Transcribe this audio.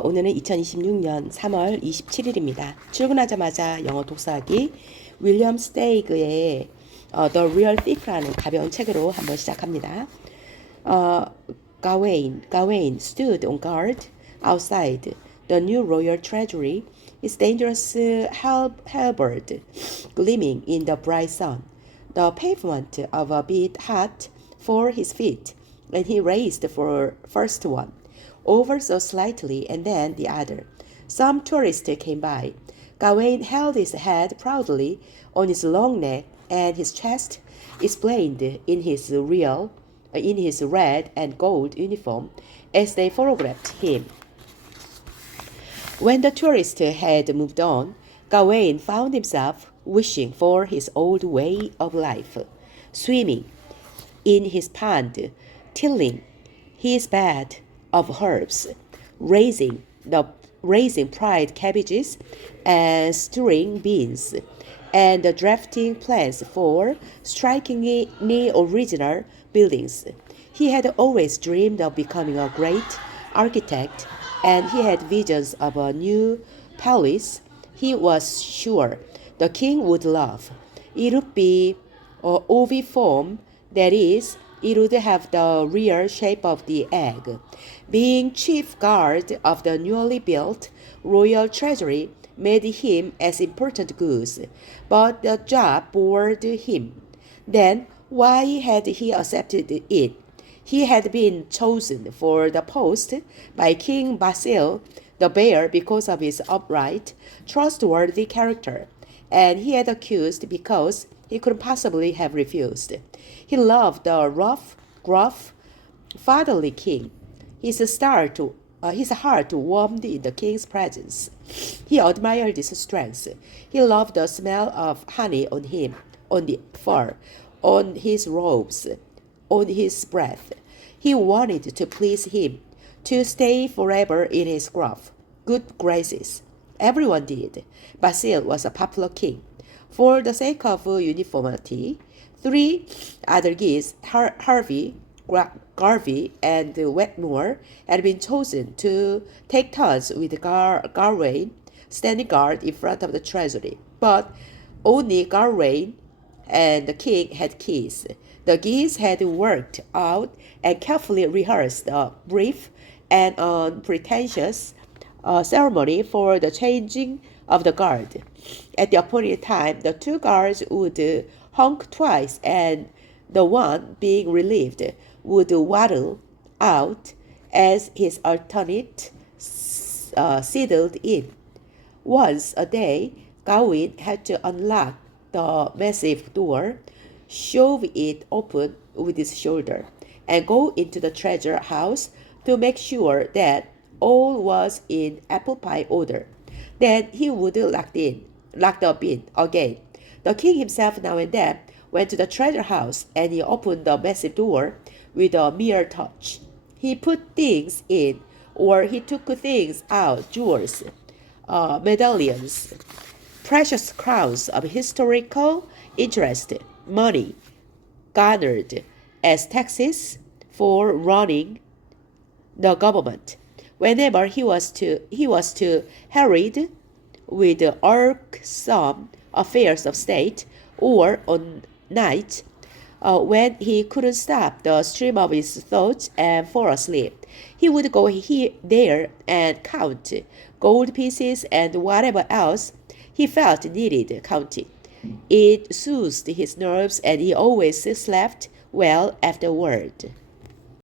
오늘은 2026년 3월 27일입니다. 출근하자마자 영어 독서하기 윌리엄 스테이그의 The Real Thief라는 가벼운 책으로 한번 시작합니다. Gawain stood on guard outside the new royal treasury, its dangerous halberd gleaming in the bright sun. The pavement of a bit hot for his feet, and he raised for first one, over so slightly and then the other. Some tourists came by. Gawain held his head proudly on his long neck, and his chest explained in his red and gold uniform as they photographed him. When the tourists had moved on, Gawain found himself wishing for his old way of life, swimming in his pond, tilling his bed of herbs, raising pride cabbages and string beans, and drafting plans for strikingly original buildings. He had always dreamed of becoming a great architect, and he had visions of a new palace he was sure the king would love. It would be oviform, that is, it would have the real shape of the egg. Being chief guard of the newly built royal treasury made him as important goods, but the job bored him. Then why had he accepted it? He had been chosen for the post by King Basil the Bear because of his upright, trustworthy character, and he had accused because he couldn't possibly have refused. He loved the rough, gruff, fatherly king. His heart warmed in the king's presence. He admired his strength. He loved the smell of honey on him, on the fur, on his robes, on his breath. He wanted to please him, to stay forever in his good graces. Everyone did. Basil was a popular king. For the sake of uniformity, 3 other geese, Harvey, Garvey, and Wetmore, had been chosen to take turns with Gawain, standing guard in front of the treasury. But only Gawain and the king had keys. The geese had worked out and carefully rehearsed a brief and unpretentious ceremony for the changing of the guard. At the appointed time, the 2 guards would honk twice, and the one being relieved would waddle out as his alternate sidled in. Once a day, Gawain had to unlock the massive door, shove it open with his shoulder, and go into the treasure house to make sure that all was in apple pie order. Then he would lock up in again. The king himself now and then went to the treasure house, and he opened the massive door with a mere touch. He put things in, or he took things out, jewels, medallions, precious crowns of historical interest, money garnered as taxes for running the government. Whenever he was to harried with irksome affairs of state, or on night when he couldn't stop the stream of his thoughts and fall asleep, he would go there and count gold pieces and whatever else he felt needed counting. It soothed his nerves, and he always slept well afterward.